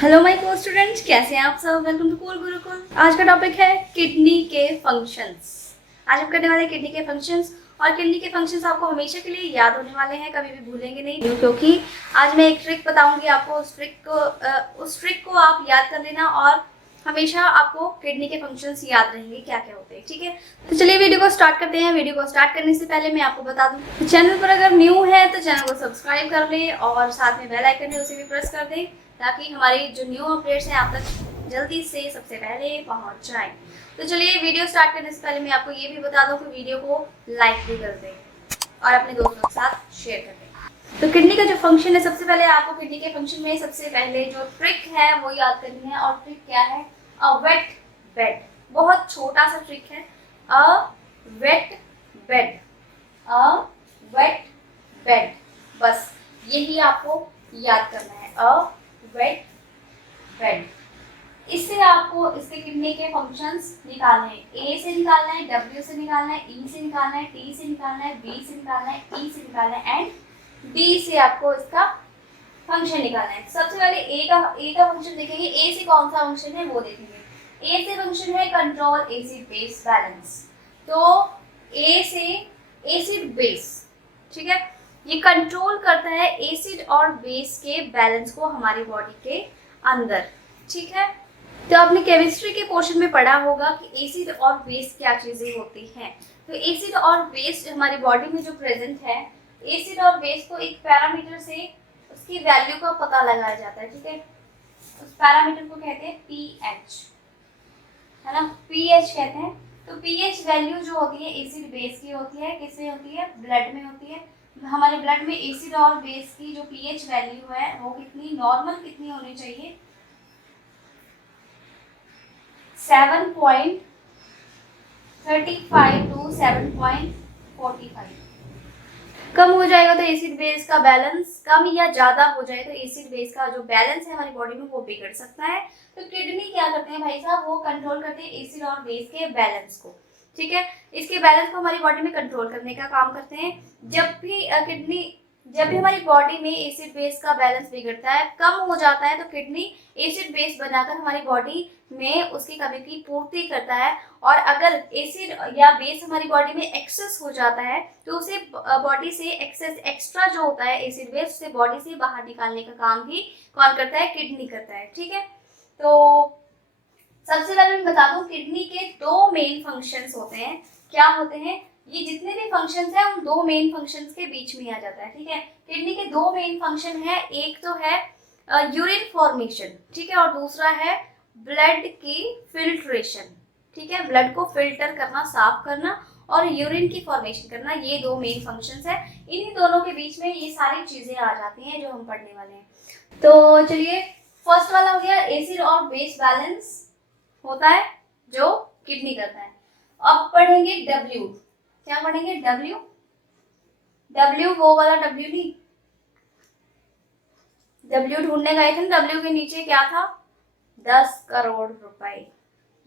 Hello my को students, कैसे हैं आप सब। Welcome to Cool Gurukul. आज का टॉपिक है किडनी के फंक्शंस। आज हम करने वाले हैं किडनी के फंक्शंस। और किडनी के फंक्शंस आपको हमेशा के लिए याद होने वाले हैं, कभी भी भूलेंगे नहीं, क्योंकि आज मैं एक ट्रिक बताऊंगी आपको। उस ट्रिक को आप याद कर लेना और हमेशा आपको किडनी के फंक्शंस याद रहेंगे क्या क्या होते हैं। ठीक है, तो चलिए वीडियो को स्टार्ट करते हैं। वीडियो को स्टार्ट करने से पहले मैं आपको बता दूं, चैनल पर अगर न्यू है तो चैनल को सब्सक्राइब कर लें और साथ में बेल आइकन है उसे भी प्रेस कर दें, ताकि हमारी जो न्यू अपडेट्स हैं आप तक जल्दी से सबसे पहले पहुंच जाए। तो चलिए वीडियो स्टार्ट करने से पहले मैं आपको ये भी बता दूं कि वीडियो को लाइक भी कर दें और अपने दोस्तों के साथ शेयर कर दें। तो किडनी का जो फंक्शन है, सबसे पहले आपको किडनी के फंक्शन में सबसे पहले जो ट्रिक है वो याद करनी है। और ट्रिक क्या है? अ वेट बेड। बहुत छोटा सा ट्रिक है। अ वेट बेड, अ वेट बेड, बस यही आपको याद करना है। अ वेट बेड। इससे आपको इसके किडनी के फंक्शंस निकालने हैं। ए से निकालना है, डब्ल्यू से निकालना है, ई से निकालना है, टी से निकालना है, बी से निकालना है, ई से निकालना है एंड डी से आपको इसका फंक्शन निकालना है। सबसे पहले ए का फंक्शन देखेंगे। ए से कौन सा फंक्शन है वो देखेंगे। ए से फंक्शन है कंट्रोल एसिड बेस बैलेंस। तो ए से एसिड बेस, ठीक है, ये कंट्रोल करता है एसिड और बेस के बैलेंस को हमारी बॉडी के अंदर। ठीक है, तो आपने केमिस्ट्री के पोर्शन में पढ़ा होगा कि एसिड और बेस क्या चीजें होती हैं। तो एसिड और बेस हमारी बॉडी में जो प्रेजेंट है, एसिड और बेस को एक पैरामीटर से उसकी वैल्यू का पता लगाया जाता है। ठीक है, उस पैरामीटर को कहते हैं पीएच, है ना, पीएच कहते हैं। तो पीएच वैल्यू जो होती है एसिड बेस की होती है, किसमें होती है? ब्लड में होती है। हमारे ब्लड में एसिड और बेस की जो पीएच वैल्यू है वो कितनी, नॉर्मल कितनी होनी चाहिए? 7.35 टू 7.45। कम हो जाएगा तो एसिड बेस का बैलेंस, कम या ज्यादा हो जाए तो एसिड बेस का जो बैलेंस है हमारी बॉडी में वो बिगड़ सकता है। तो किडनी क्या करते हैं भाई साहब? वो कंट्रोल करते हैं एसिड और बेस के बैलेंस को। ठीक है, इसके बैलेंस को हमारी बॉडी में कंट्रोल करने का काम करते हैं। जब भी हमारी बॉडी में एसिड बेस का बैलेंस बिगड़ता है, कम हो जाता है, तो किडनी एसिड बेस बनाकर हमारी बॉडी में उसकी कमी की पूर्ति करता है। और अगर एसिड या बेस हमारी बॉडी में एक्सेस हो जाता है तो उसे बॉडी से एक्स्ट्रा जो होता है एसिड बेस, उसे बॉडी से बाहर निकालने का काम भी कौन करता है? किडनी करता है। ठीक है, तो सबसे पहले मैं बता दूं, किडनी के दो मेन फंक्शंस होते हैं। क्या होते हैं? ये जितने भी फंक्शंस हैं उन दो मेन फंक्शंस के बीच में आ जाता है। ठीक है, किडनी के दो मेन फंक्शन है। एक तो है यूरिन फॉर्मेशन, ठीक है, और दूसरा है ब्लड की फिल्ट्रेशन। ठीक है, ब्लड को फिल्टर करना, साफ करना, और यूरिन की फॉर्मेशन करना, ये दो मेन फंक्शंस है। इन्हीं दोनों के बीच में ये सारी चीजें आ जाती हैं जो हम पढ़ने वाले हैं। तो चलिए, फर्स्ट वाला हो गया एसिड और बेस बैलेंस होता है जो किडनी करता है। अब पढ़ेंगे डब्ल्यू। क्या पढ़ेंगे? डब्ल्यू। डब्ल्यू वो वाला डब्ल्यू नहीं, डब्ल्यू ढूंढने गए थे ना, डब्ल्यू के नीचे क्या था? 10 करोड़ रुपए।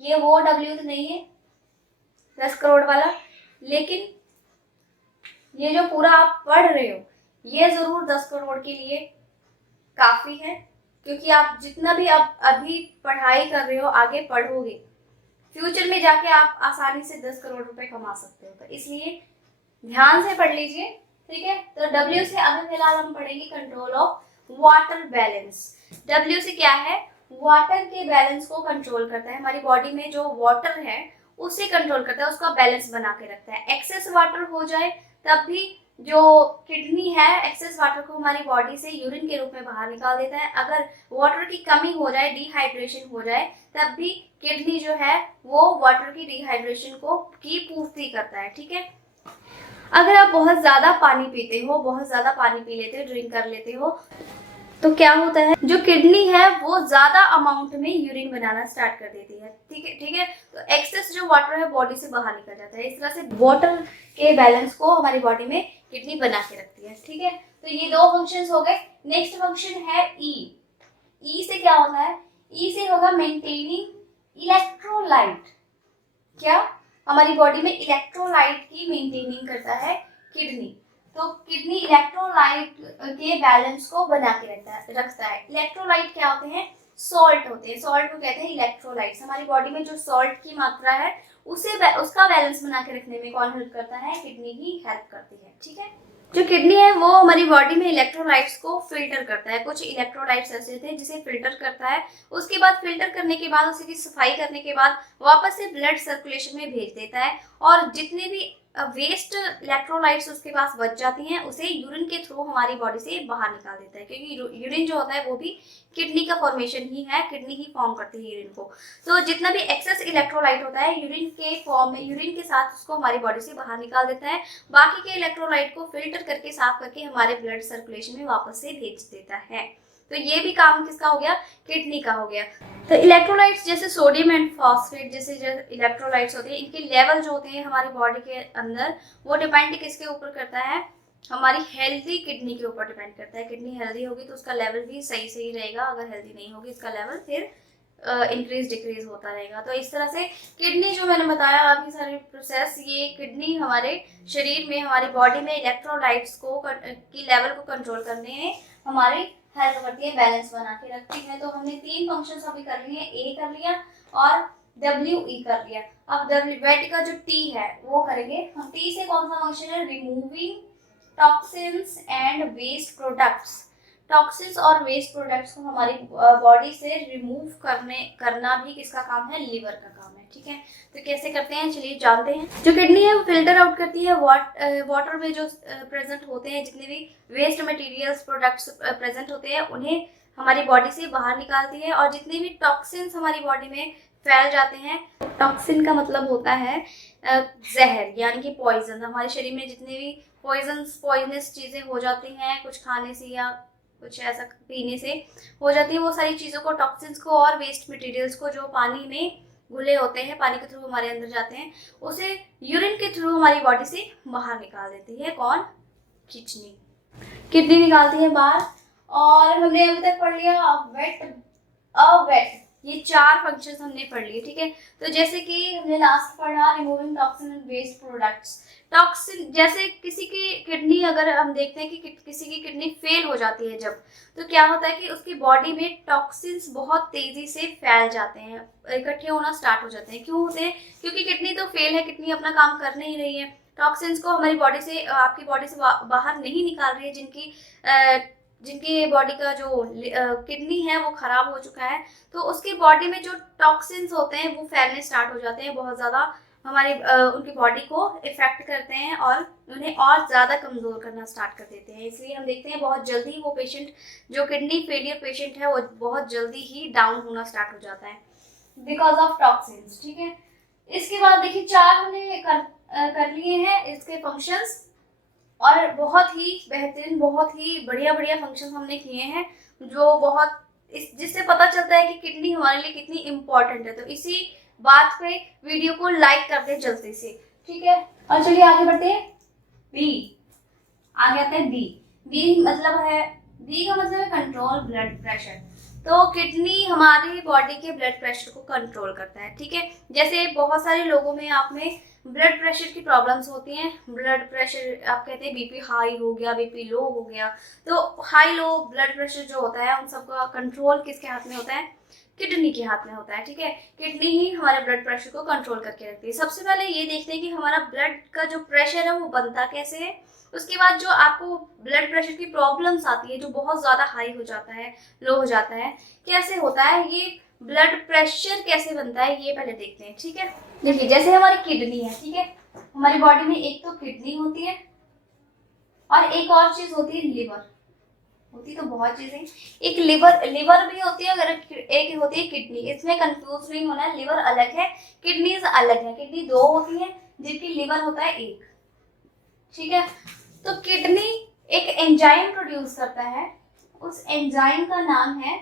ये वो डब्ल्यू तो नहीं है 10 करोड़ वाला, लेकिन ये जो पूरा आप पढ़ रहे हो ये जरूर 10 करोड़ के लिए काफी है, क्योंकि आप जितना भी अब अभी पढ़ाई कर रहे हो, आगे पढ़ोगे, फ्यूचर में जाके आप आसानी से 10 करोड़ रुपए कमा सकते हो। तो इसलिए ध्यान से पढ़ लीजिए। ठीक है, तो डब्ल्यू से अभी फिलहाल हम पढ़ेंगे control of water balance. W से क्या है? वाटर के बैलेंस को कंट्रोल करता है। हमारी बॉडी में जो वाटर है उसे कंट्रोल करता है, उसका बैलेंस बना के रखता है। एक्सेस वाटर हो जाए तब भी जो किडनी है एक्सेस वाटर को हमारी बॉडी से यूरिन के रूप में बाहर निकाल देता है। अगर वाटर की कमी हो जाए, डिहाइड्रेशन हो जाए, तब भी किडनी जो है वो वाटर की डिहाइड्रेशन को की पूर्ति करता है। ठीक है, अगर आप बहुत ज्यादा पानी पीते हो, बहुत ज्यादा पानी पी लेते हो, ड्रिंक कर लेते हो, तो क्या होता है? जो किडनी है वो ज्यादा अमाउंट में यूरिन बनाना स्टार्ट कर देती है। ठीक है, ठीक है, तो एक्सेस जो वाटर है बॉडी से बाहर निकल जाता है। इस तरह से वाटर के बैलेंस को हमारी बॉडी में किडनी बना के रखती है। ठीक है, तो ये दो फंक्शंस हो गए। नेक्स्ट फंक्शन है ई। ई से क्या होता है? ई से होगा मेंटेनिंग इलेक्ट्रोलाइट। क्या? हमारी बॉडी में इलेक्ट्रोलाइट की मेंटेनिंग करता है किडनी। तो किडनी इलेक्ट्रोलाइट के बैलेंस को बना के रखता है। इलेक्ट्रोलाइट क्या होते हैं? सॉल्ट होते हैं, सॉल्ट को कहते हैं इलेक्ट्रोलाइट्स। हमारी बॉडी में जो सॉल्ट की मात्रा है उसका बैलेंस बना के रखने में कौन हेल्प करता है? किडनी ही हेल्प करती है। ठीक है, जो किडनी है वो हमारी बॉडी में इलेक्ट्रोलाइट्स को फिल्टर करता है। कुछ इलेक्ट्रोलाइट्स ऐसे होते हैं जिसे फिल्टर करता है, उसके बाद फिल्टर करने के बाद उसकी सफाई करने के बाद वापस से ब्लड सर्कुलेशन में भेज देता है, और जितने भी वेस्ट इलेक्ट्रोलाइट्स उसके पास बच जाती हैं उसे यूरिन के थ्रू हमारी बॉडी से बाहर निकाल देता है, क्योंकि यूरिन जो होता है वो भी किडनी का फॉर्मेशन ही है, किडनी ही फॉर्म करती है यूरिन को। तो जितना भी एक्सेस इलेक्ट्रोलाइट होता है यूरिन के फॉर्म में, यूरिन के साथ उसको हमारी बॉडी से बाहर निकाल देता है, बाकी के इलेक्ट्रोलाइट को फिल्टर करके साफ करके हमारे ब्लड सर्कुलेशन में वापस से भेज देता है। तो ये भी काम किसका हो गया? किडनी का हो गया। तो इलेक्ट्रोलाइट्स जैसे सोडियम एंड फॉस्फेट जैसे जो इलेक्ट्रोलाइट्स होते हैं, इनके लेवल जो होते हैं हमारी बॉडी के अंदर, वो डिपेंड किसके ऊपर करता है? हमारी हेल्दी किडनी के ऊपर डिपेंड करता है। किडनी हेल्दी होगी तो उसका लेवल भी सही सही रहेगा, अगर हेल्दी नहीं होगी इसका लेवल फिर इंक्रीज डिक्रीज होता रहेगा। तो इस तरह से किडनी जो मैंने बताया आपकी सारी प्रोसेस, ये किडनी हमारे शरीर में, हमारी बॉडी में इलेक्ट्रोलाइट्स को की लेवल को कंट्रोल करने में हमारी हेल्प करती है, बैलेंस बना के रखती है। तो हमने 3 फंक्शंस अभी कर लिए, ए कर लिया और WE कर लिया। अब वेट का जो T है वो करेंगे हम। T से कौन सा फंक्शन है? Removing toxins and waste products. Toxins और वेस्ट प्रोडक्ट्स को हमारी बॉडी से रिमूव करना भी किसका काम है? लिवर का काम है। ठीक है, तो कैसे करते हैं चलिए जानते हैं। जो किडनी है वो फिल्टर आउट करती है वाटर में जो प्रेजेंट होते हैं, जितने भी वेस्ट मटेरियल्स प्रोडक्ट्स प्रेजेंट होते हैं उन्हें हमारी बॉडी से बाहर निकालती है, और जितने भी टॉक्सिन्स हमारी बॉडी में फैल जाते हैं, टॉक्सिन का मतलब होता है जहर यानी कि पॉइजन। हमारे शरीर में जितने भी पॉइजनस चीज़ें हो जाती हैं कुछ खाने से या कुछ ऐसा पीने से हो जाती है, वो सारी चीज़ों को, टॉक्सिन्स को और वेस्ट मटेरियल्स को जो पानी में घुले होते हैं, पानी के थ्रू हमारे अंदर जाते हैं, उसे यूरिन के थ्रू हमारी बॉडी से बाहर निकाल देती है। कौन? किडनी निकालती है बाहर। और हमने अभी तक पढ़ लिया वेट, ये 4 फंक्शंस हमने पढ़ लिए। ठीक है, तो जैसे कि हमने लास्ट पढ़ा removing toxin and waste products. Toxin जैसे किसी की किडनी, अगर हम देखते हैं कि किसी की किडनी फेल हो जाती है जब, तो क्या होता है कि उसकी बॉडी में टॉक्सिन्स बहुत तेजी से फैल जाते हैं, इकट्ठे होना स्टार्ट हो जाते हैं। क्यों होते हैं? क्योंकि किडनी तो फेल है, किडनी अपना काम कर नहीं रही है, टॉक्सिन्स को हमारी बॉडी से, आपकी बॉडी से बाहर नहीं निकाल रही है। जिनकी बॉडी का जो किडनी है वो खराब हो चुका है, तो उसकी बॉडी में जो टॉक्सिन्स होते हैं वो फैलने स्टार्ट हो जाते हैं, बहुत ज़्यादा हमारी उनकी बॉडी को इफेक्ट करते हैं और उन्हें और ज़्यादा कमज़ोर करना स्टार्ट कर देते हैं। इसलिए हम देखते हैं बहुत जल्दी वो पेशेंट, जो किडनी फेलियर पेशेंट है, वो बहुत जल्दी ही डाउन होना स्टार्ट हो जाता है बिकॉज ऑफ टॉक्सिन्स। ठीक है, इसके बाद देखिए 4 हमने कर लिए हैं इसके फंक्शंस, और बहुत ही बेहतरीन, बहुत ही बढ़िया बढ़िया फंक्शन हमने किए हैं, जो बहुत जिससे पता चलता है कि किडनी हमारे लिए कितनी इम्पोर्टेंट है। तो इसी बात पे वीडियो को लाइक कर दे जल्दी से। ठीक है, और चलिए आगे बढ़ते हैं। बी, आगे आते हैं बी। बी का मतलब है कंट्रोल ब्लड प्रेशर। तो किडनी हमारी बॉडी के ब्लड प्रेशर को कंट्रोल करता है। ठीक है, जैसे बहुत सारे लोगों में आप में ब्लड प्रेशर की प्रॉब्लम्स होती हैं। ब्लड प्रेशर आप कहते हैं बीपी हाई हो गया, बीपी लो हो गया, तो हाई लो ब्लड प्रेशर जो होता है उन सबका कंट्रोल किसके हाथ में होता है? किडनी के हाथ में होता है। ठीक है, किडनी ही हमारे ब्लड प्रेशर को कंट्रोल करके रखती है। सबसे पहले ये देखते हैं कि हमारा ब्लड का जो प्रेशर है वो बनता कैसे है। उसके बाद जो आपको ब्लड प्रेशर की प्रॉब्लम्स आती है, जो बहुत ज़्यादा हाई हो जाता है, लो हो जाता है, कैसे होता है, ये ब्लड प्रेशर कैसे बनता है, ये पहले देखते हैं। ठीक है, देखिए जैसे हमारी किडनी है, ठीक है, हमारी बॉडी में एक तो किडनी होती है और एक और चीज होती है लिवर। होती तो बहुत चीजें, एक लिवर भी होती है, अगर एक होती है किडनी। इसमें कंफ्यूज नहीं होना है, लिवर अलग है, किडनीज अलग है। किडनी 2 होती है जबकि लिवर होता है 1। ठीक है, तो किडनी एक एंजाइम प्रोड्यूस करता है, उस एंजाइम का नाम है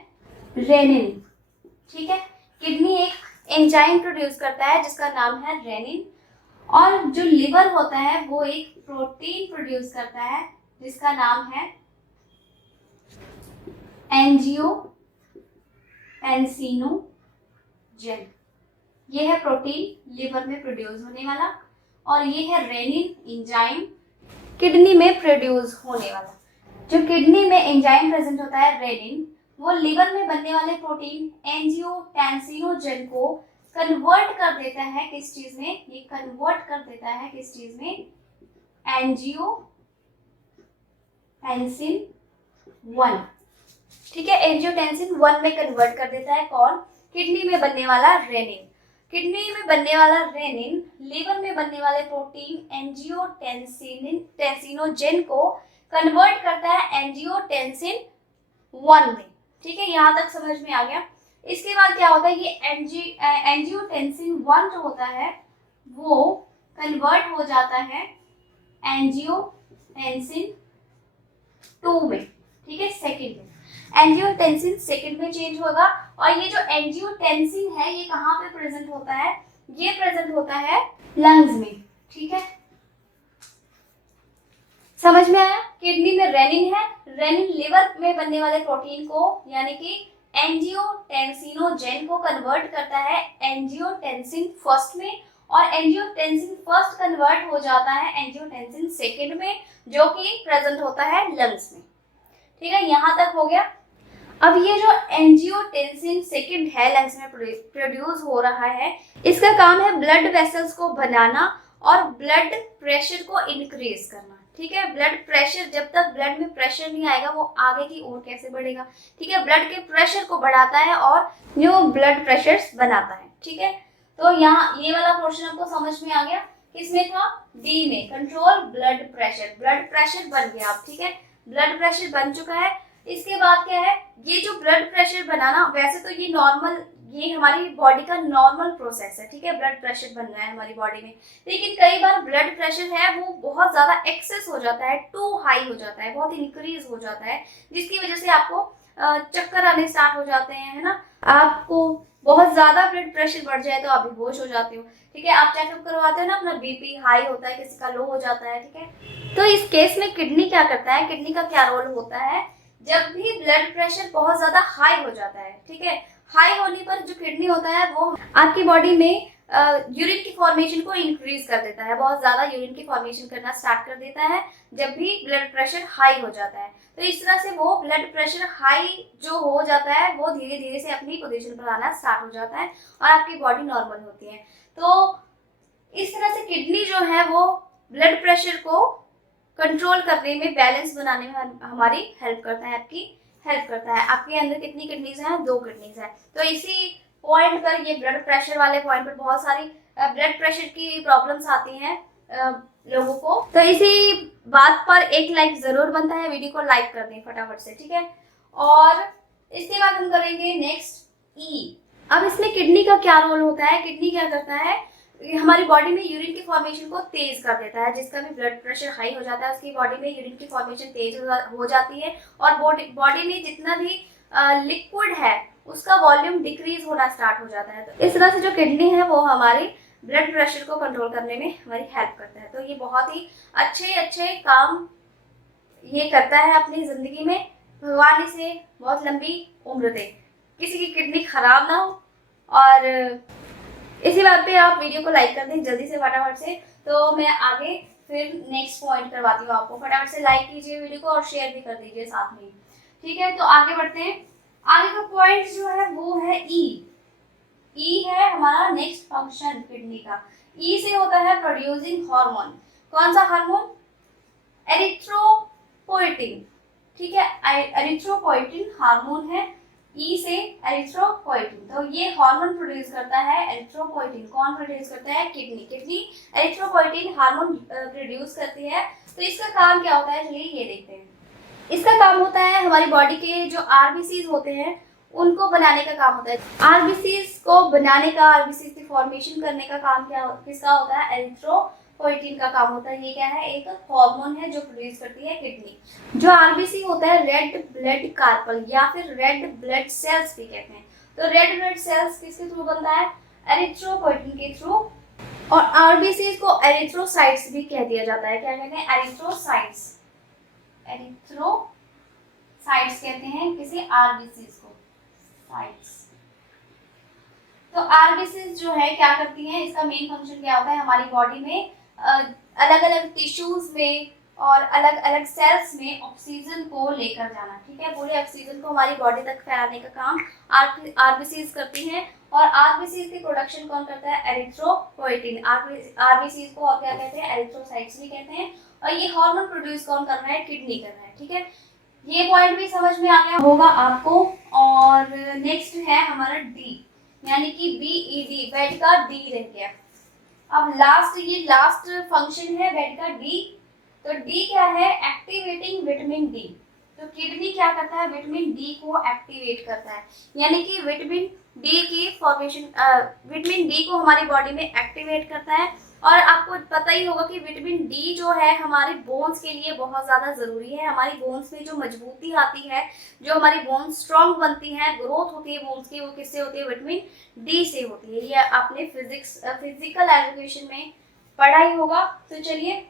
रेनिन। ठीक है, किडनी एक एंजाइम प्रोड्यूस करता है जिसका नाम है रेनिन, और जो लिवर होता है वो एक प्रोटीन प्रोड्यूस करता है जिसका नाम है एंजियोटेंसिनोजेन। ये है प्रोटीन लिवर में प्रोड्यूस होने वाला, और ये है रेनिन एंजाइम किडनी में प्रोड्यूस होने वाला। जो किडनी में एंजाइम प्रेजेंट होता है रेनिन, वो लिवर में बनने वाले प्रोटीन एंजियोटेंसिनोजन को कन्वर्ट कर देता है किस चीज में, ये कन्वर्ट कर देता है किस चीज में, एंजियोटेंसिन 1, ठीक है, एंजियोटेंसिन 1 में कन्वर्ट कर देता है कौन, किडनी में बनने वाला रेनिन। किडनी में बनने वाला रेनिन लिवर में बनने वाले प्रोटीन एंजियोटेंसिनोजन को कन्वर्ट करता है एंजियोटेंसिन 1 में, ठीक है, यहाँ तक समझ में आ गया। इसके बाद क्या होता है, ये एंजियोटेंसिन 1 जो होता है वो कन्वर्ट हो जाता है एंजियोटेंसिन 2 में, ठीक है, सेकंड में। एंजियोटेंसिन सेकंड में चेंज होगा और ये जो एंजियोटेंसिन है ये कहाँ पे प्रेजेंट होता है, ये प्रेजेंट होता है लंग्स में, ठीक है, समझ में आया। किडनी में रेनिन है, रेनिन लिवर में बनने वाले प्रोटीन को यानी कि एंजियोटेंसिनोजन को कन्वर्ट करता है एंजियोटेंसिन फर्स्ट में, और एंजियोटेंसिन फर्स्ट कन्वर्ट हो जाता है एंजियोटेंसिन सेकंड में, जो कि प्रेजेंट होता है लंग्स में, ठीक है, यहाँ तक हो गया। अब ये जो एंजियोटेंसिन सेकंड है लंग्स में प्रोड्यूस हो रहा है, इसका काम है ब्लड वेसल्स को बनाना और ब्लड प्रेशर को इंक्रीज करना, ठीक है। ब्लड प्रेशर, जब तक ब्लड में प्रेशर नहीं आएगा वो आगे की ओर कैसे बढ़ेगा, ठीक है, ब्लड के प्रेशर को बढ़ाता है और न्यू ब्लड प्रेशर्स बनाता है, ठीक है। तो यहाँ ये वाला पोर्शन आपको समझ में आ गया, किसमें था, डी में, control blood pressure, blood pressure बन गया आप, ठीक है, ब्लड प्रेशर बन चुका है। इसके बाद क्या है, ये जो ब्लड प्रेशर बनाना, वैसे तो ये नॉर्मल, ये हमारी बॉडी का नॉर्मल प्रोसेस है, ठीक है, ब्लड प्रेशर बन रहा है हमारी बॉडी में, लेकिन कई बार ब्लड प्रेशर है वो बहुत ज्यादा एक्सेस हो जाता है, टू हाई हो जाता है, बहुत इंक्रीज हो जाता है, जिसकी वजह से आपको चक्कर आने स्टार्ट हो जाते हैं, है ना, आपको बहुत ज्यादा ब्लड प्रेशर बढ़ जाए तो आप बेहोश हो जाते हो, ठीक है, आप चेकअप करवाते हो ना, अपना बीपी हाई होता है, किसी का लो हो जाता है, ठीक है। तो इस केस में किडनी क्या करता है, किडनी का क्या रोल होता है, जब भी ब्लड प्रेशर बहुत ज्यादा हाई हो जाता है, ठीक है, हाई होने पर जो किडनी होता है वो आपकी बॉडी में यूरिन की फॉर्मेशन को इंक्रीज कर देता है, बहुत ज्यादा यूरिन की फॉर्मेशन करना स्टार्ट कर देता है जब भी ब्लड प्रेशर हाई हो जाता है। तो इस तरह से वो ब्लड प्रेशर हाई जो हो जाता है वो धीरे धीरे से अपनी पोजीशन पर आना स्टार्ट हो जाता है और आपकी बॉडी नॉर्मल होती है। तो इस तरह से किडनी जो है वो ब्लड प्रेशर को कंट्रोल करने में, बैलेंस बनाने में हमारी हेल्प करता है, आपकी हेल्प करता है। आपके अंदर कितनी किडनीज हैं, 2 किडनीज हैं। तो इसी पॉइंट पर, ये ब्लड प्रेशर वाले पॉइंट पर बहुत सारी ब्लड प्रेशर की प्रॉब्लम्स आती हैं लोगों को। तो इसी बात पर एक लाइक जरूर बनता है, वीडियो को लाइक कर दें फटाफट से, ठीक है। और इसके बाद हम करेंगे नेक्स्ट ई। अब इसमें किडनी का क्या रोल होता है, किडनी क्या करता है, हमारी बॉडी में यूरिन की फॉर्मेशन को तेज कर देता है। जिसका भी ब्लड प्रेशर हाई हो जाता है उसकी बॉडी में यूरिन की फॉर्मेशन तेज हो जाती है और बॉडी में जितना भी लिक्विड है उसका वॉल्यूम डिक्रीज होना स्टार्ट हो जाता है। तो इस तरह से जो किडनी है वो हमारी ब्लड प्रेशर को कंट्रोल करने में हमारी हेल्प करता है। तो ये बहुत ही अच्छे काम ये करता है अपनी जिंदगी में। भगवान इसे बहुत लंबी उम्र दे, किसी की किडनी खराब ना हो। और इसी बात पे आप वीडियो को लाइक कर दें जल्दी से फटाफट से। तो मैं आगे फिर नेक्स्ट पॉइंट करवाती हूँ आपको। फटाफट से लाइक कीजिए वीडियो को और शेयर भी कर दीजिए साथ में, ठीक है। तो आगे बढ़ते हैं। आगे का पॉइंट जो है वो है ई। ई है हमारा नेक्स्ट फंक्शन किडनी का। ई से होता है प्रोड्यूसिंग हार्मोन। कौन सा हार्मोन, एरिथ्रोपोएटिन, ठीक है, एरिथ्रोपोएटिन हार्मोन है। ई से एरिथ्रोपोएटिन, तो ये हार्मोन प्रोड्यूस करता है एरिथ्रोपोएटिन। कौन प्रोड्यूस करता है, kidney. Kidney erythropoietin hormone produce करती है। तो इसका काम क्या होता है, चलिए ये देखते हैं। इसका काम होता है हमारी बॉडी के जो आरबीसीज होते हैं उनको बनाने का काम होता है। आरबीसीज को बनाने का, आरबीसीज की फॉर्मेशन करने का काम किसका होता है, एरिथ्रोपोएटिन का काम होता है। ये क्या है, एक हार्मोन है जो प्रोड्यूस करती है किडनी। जो आरबीसी होता है रेड ब्लड कार्पल या फिर रेड ब्लड सेल्स भी कहते हैं। तो रेड ब्लड सेल्स किसके थ्रू बनता है, एरिथ्रोपोएटिन के थ्रू। और आरबीसी को एरिथ्रोसाइट्स भी कह दिया जाता है। क्या कहते हैं, एरिथ्रोसाइट्स। एरिथ्रोसाइट्स कहते हैं किसी आरबीसीज को, साइट्स। तो आरबीसीज जो है क्या करती हैं, इसका मेन फंक्शन क्या होता है, हमारी बॉडी में अलग अलग टिश्यूज में और अलग अलग सेल्स में ऑक्सीजन को लेकर जाना, ठीक है। पूरे ऑक्सीजन को हमारी बॉडी तक फैलाने का काम आरबीसीज करती हैं। और आरबीसीज की प्रोडक्शन कौन करता है? एरिथ्रोपोएटिन। आरबीसीज को और क्या कहते हैं? एरिथ्रोसाइट्स भी कहते हैं। और ये हार्मोन प्रोड्यूस कौन कर रहा है? किडनी कर रहा है, ठीक है। ये पॉइंट भी समझ में आ गया होगा आपको। और नेक्स्ट है हमारा डी, यानी कि बीईडी, बेड का डी रह गया। अब लास्ट फंक्शन है बेड का डी। तो डी क्या है? Activating vitamin D. तो किडनी क्या करता है? विटामिन डी को एक्टिवेट करता है, यानी कि विटामिन डी की फॉर्मेशन, विटामिन डी को हमारी बॉडी में एक्टिवेट करता है। और आपको पता ही होगा कि विटामिन डी जो है हमारे बोन्स के लिए बहुत ज़्यादा ज़रूरी है। हमारी बोन्स में जो मजबूती आती है, जो हमारी बोन्स स्ट्रॉन्ग बनती हैं, ग्रोथ होती है बोन्स की, वो किससे होती है? विटामिन डी से होती है। ये आपने फिजिकल एजुकेशन में पढ़ा ही होगा। तो चलिए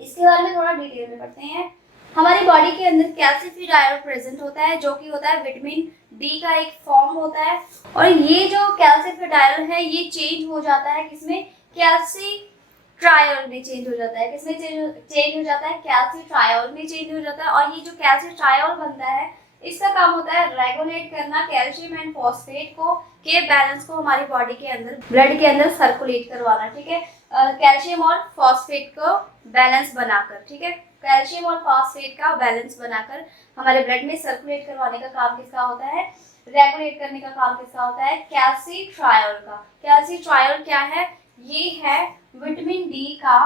इसके बारे में थोड़ा डिटेल में पढ़ते हैं। हमारी बॉडी के अंदर कैल्सिफेराइल प्रेजेंट होता है, जो कि होता है विटामिन डी का एक फॉर्म होता है। और ये जो कैल्सिफेराइल है ये चेंज हो जाता है किसमें? कैल्सिट्रायोल में चेंज हो जाता है। किसमें चेंज हो जाता है? कैल्सिट्रायोल में चेंज हो जाता है। और ये जो कैल्सिट्रायोल बनता है इसका काम होता है रेगुलेट करना कैल्शियम एंड फॉस्फेट को के बैलेंस को हमारी बॉडी के अंदर, ब्लड के अंदर सर्कुलेट करवाना, ठीक है। कैल्शियम और फॉस्फेट को बैलेंस बनाकर, ठीक है, कैल्शियम और फॉस्फेट का बैलेंस बनाकर हमारे ब्लड में सर्कुलेट करवाने का काम किसका होता है? रेगुलेट करने का काम किसका होता है? कैल्सिट्रायोल का। कैल्सिट्रायोल क्या है? ये है विटामिन डी का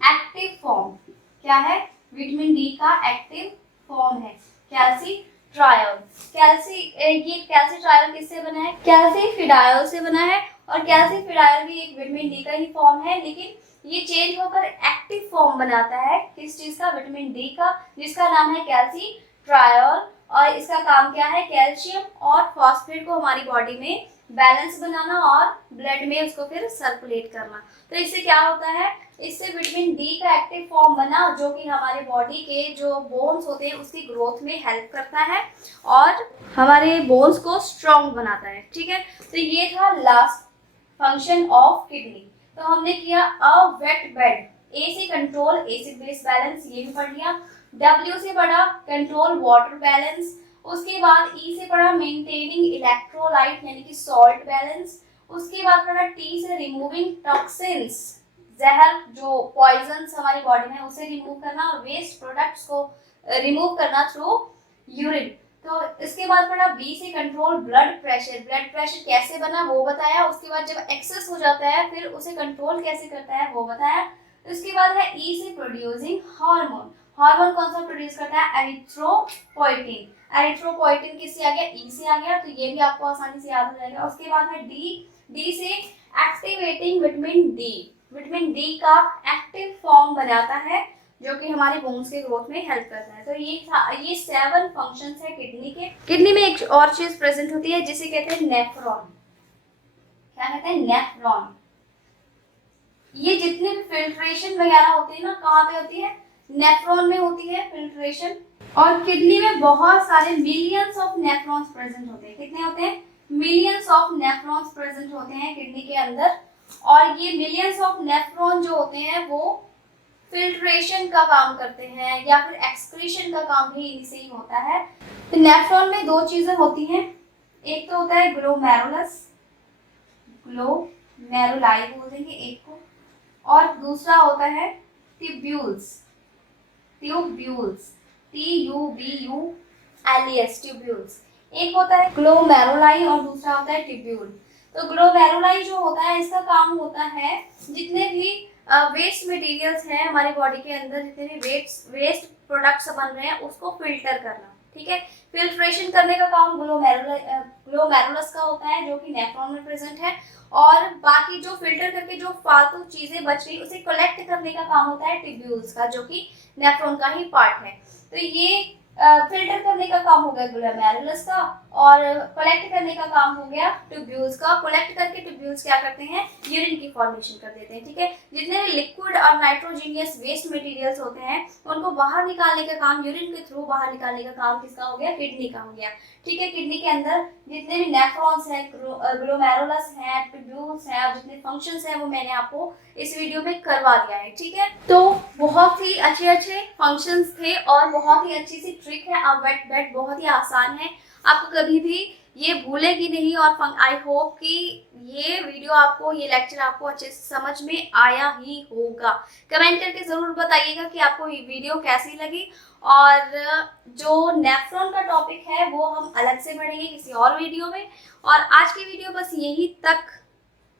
एक्टिव फॉर्म। क्या है? विटामिन डी का एक्टिव फॉर्म है कैल्सिट्रायोल। ये कैल्सिट्रायोल किससे बना है? कैल्सिफिडायोल से बना है। और कैल्सिफिडायोल भी एक विटामिन डी का ही फॉर्म है, लेकिन ये चेंज होकर एक्टिव फॉर्म बनाता है किस चीज का? विटामिन डी का, जिसका नाम है कैल्सिट्रायोल। और इसका काम क्या है? कैल्शियम और फॉस्फेट को हमारी बॉडी में बैलेंस बनाना और ब्लड में उसको फिर सर्कुलेट करना। तो इससे क्या होता है? इससे विटामिन डी का एक्टिव फॉर्म बना, जो कि हमारे बॉडी के जो बोन्स होते हैं उसकी ग्रोथ में हेल्प करता है और हमारे बोन्स को स्ट्रॉन्ग बनाता है, ठीक है। तो ये था लास्ट फंक्शन ऑफ किडनी। तो हमने किया अ वेट बेड, ए से कंट्रोल एसिड बेस बैलेंस, ये भी पढ़ लिया। डब्ल्यू से पढ़ा कंट्रोल वाटर बैलेंस। उसके बाद ई से पढ़ा मेंटेनिंग इलेक्ट्रोलाइट यानी कि सॉल्ट बैलेंस। उसके बाद पढ़ा टी से रिमूविंग टॉक्सिन्स, जहर जो पॉइजन्स हमारी बॉडी में उसे रिमूव करना और वेस्ट प्रोडक्ट्स को रिमूव करना थ्रू यूरिन। तो इसके बाद पढ़ा बी से control blood pressure. Blood pressure कैसे बना वो बताया। उसके बाद जब एक्सेस हो जाता है फिर उसे कंट्रोल कैसे करता है वो बताया। उसके बाद है ई से प्रोड्यूसिंग हार्मोन। हार्मोन कौन सा प्रोड्यूस करता है? एरिथ्रोपोएटिन। एरिथ्रोपोएटिन किससे आ गया? ई से आ गया। तो ये भी आपको आसानी से याद हो जाएगा। उसके बाद है डी। डी से activating vitamin D. Vitamin D का एक्टिव फॉर्म बनाता है जो कि हमारे बोन्स के ग्रोथ में हेल्प करता है। तो ये 7 फंक्शंस है किडनी के। किडनी में एक और चीज प्रेजेंट होती है जिसे कहते हैं नेफ्रॉन। क्या कहते हैं? नेफ्रॉन। ये जितने भी फिल्ट्रेशन वगैरह होती है ना, कहाँ पे होती है? नेफ्रॉन में होती है फिल्ट्रेशन। और किडनी में बहुत सारे मिलियंस ऑफ नेफ्रॉन्स प्रेजेंट होते हैं। कितने होते हैं? मिलियंस ऑफ नेफ्रॉन्स प्रेजेंट होते हैं किडनी के अंदर। और ये मिलियंस ऑफ नेफ्रॉन जो होते हैं वो फिल्ट्रेशन का काम करते हैं या फिर एक्सक्रीशन का काम भी इन्हीं से ही होता है। तो नेफ्रॉन में 2 चीजें होती हैं। एक तो होता है ग्लोमेरुलस, ग्लोमेरुलाई बोल देंगे एक को, और दूसरा होता है ट्यूब्यूल्स। Tubules, TUBULES, tubules. एक होता है ग्लोमेरुलाई और दूसरा होता है ट्यूब्यूल। तो ग्लोमेरुलाई जो होता है इसका काम होता है जितने भी वेस्ट मटेरियल्स हैं हमारी बॉडी के अंदर, जितने भी वेस्ट प्रोडक्ट्स बन रहे हैं उसको फिल्टर करना, ठीक है। फिल्ट्रेशन करने का काम ग्लोमेरुलस का होता है जो कि नेफ्रॉन में प्रेजेंट है। और बाकी जो फिल्टर करके जो फालतू चीजें बच रही उसे कलेक्ट करने का काम होता है ट्यूब्यूल्स का, जो कि नेफ्रॉन का ही पार्ट है। तो ये फिल्टर करने का काम हो गया ग्लोमेरुलस का। और कलेक्ट करने का काम हो गया ट्यूब्यूल्स का। कलेक्ट करके ट्यूब्यूल्स क्या करते हैं, यूरिन की फॉर्मेशन कर देते हैं। ठीक है, जितने भी लिक्विड और नाइट्रोजीनियस वेस्ट मटेरियल्स होते हैं उनको बाहर निकालने का काम, यूरिन के थ्रू बाहर निकालने का काम किसका हो गया, किडनी का हो गया। ठीक है, किडनी के अंदर जितने भी नेफ्रॉन्स हैं, ग्लोमेरुलस हैं, ट्यूब्यूल्स हैं और जितने फंक्शंस हैं वो मैंने आपको इस वीडियो में करवा दिया है। ठीक है, तो बहुत ही अच्छे अच्छे फंक्शंस थे और बहुत ही अच्छी सी ट्रिक है। अब वेट बेड बहुत ही आसान है, आपको कभी भी ये भूलेगी नहीं। और आई होप कि ये वीडियो आपको, ये लेक्चर आपको अच्छे से समझ में आया ही होगा। कमेंट करके ज़रूर बताइएगा कि आपको ये वीडियो कैसी लगी। और जो नेफ्रॉन का टॉपिक है वो हम अलग से पढ़ेंगे किसी और वीडियो में। और आज की वीडियो बस यहीं तक,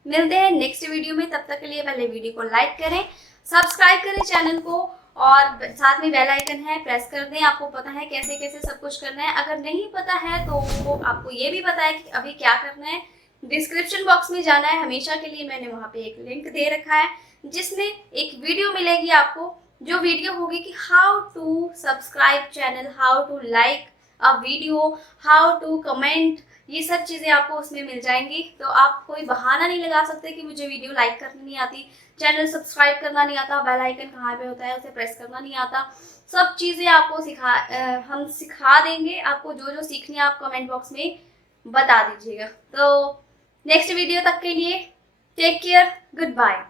मिलते हैं नेक्स्ट वीडियो में। तब तक के लिए पहले वीडियो को लाइक करें, सब्सक्राइब करें चैनल को और साथ में बेल आइकन है प्रेस कर दें। आपको पता है कैसे कैसे सब कुछ करना है। अगर नहीं पता है तो आपको ये भी पता है कि अभी क्या करना है। डिस्क्रिप्शन बॉक्स में जाना है, हमेशा के लिए मैंने वहाँ पे एक लिंक दे रखा है जिसमें एक वीडियो मिलेगी आपको, जो वीडियो होगी कि how to subscribe channel, how to like a video, how to comment, ये सब चीज़ें आपको उसमें मिल जाएंगी। तो आप कोई बहाना नहीं लगा सकते कि मुझे वीडियो लाइक करनी नहीं आती, चैनल सब्सक्राइब करना नहीं आता, बेल आइकन कहाँ पे होता है उसे प्रेस करना नहीं आता। सब चीज़ें आपको हम सिखा देंगे। आपको जो जो सीखनी है आप कमेंट बॉक्स में बता दीजिएगा। तो नेक्स्ट वीडियो तक के लिए टेक केयर, गुड बाय।